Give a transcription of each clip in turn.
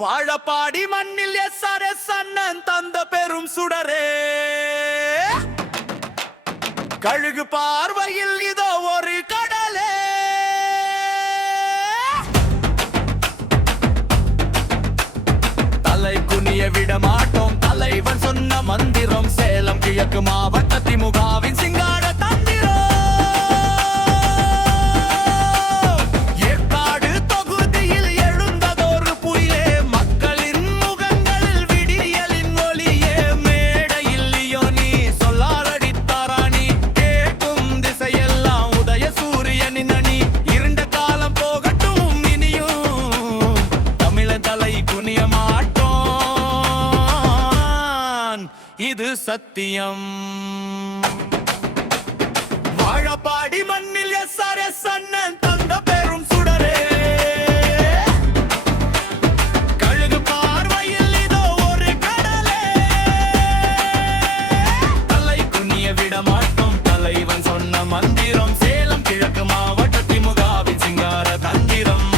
வாழப்பாடி மண்ணில் SRS அண்ணன் தந்த பெரும் சுடரே, கழுகு பார்வையில் இதோ ஒரு கடலே. தலை குனிய விட மாட்டோம், தலைவன் சொன்ன மந்திரம். சேலம் கிழக்கு மாவட்ட திமுகவின் சிங்கார தந்திரம். ஏற்காடு தொகுதியில் எழுந்ததொரு புயலே, மக்களின் முகங்களில் விடியலின் ஒளியே. மேடையில் லியோனி சொல்லால் அடித்தாராணி, கேட்கும் திசையெல்லாம் உதய சூரியனின் அணி. இருண்ட காலம் போகட்டும், இனியும் தமிழன் தலை குனிய மாட்டோம், இது சத்தியம். வாழப்பாடி மண்ணில் SRS அண்ணன் தந்த பெரும் சுடரே, கழுகு பார்வையில் இதோ ஒரு கடலே. தலை குனிய விட மாட்டோம், தலைவன் சொன்ன மந்திரம். சேலம் கிழக்கு மாவட்ட திமுகவின் சிங்கார தந்திரம்.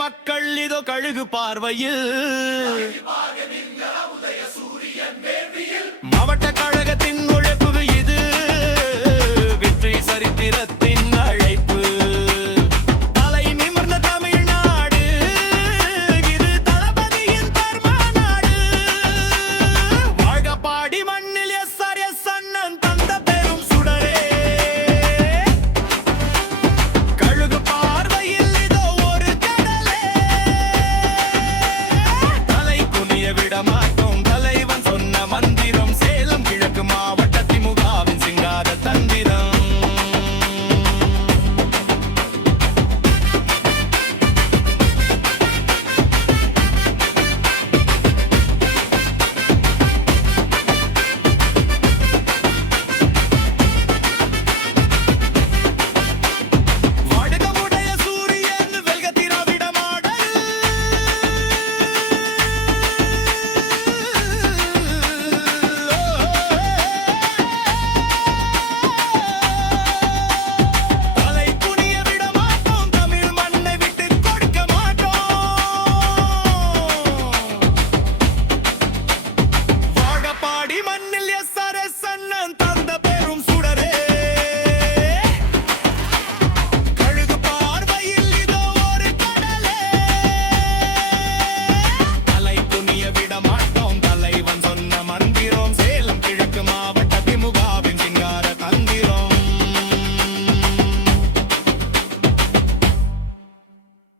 மக்கள் இதோ கழுகு பார்வையில், மாவட்ட கழகத்தின் உழைப்பு இது வெற்றி சரித்திரத்தில்.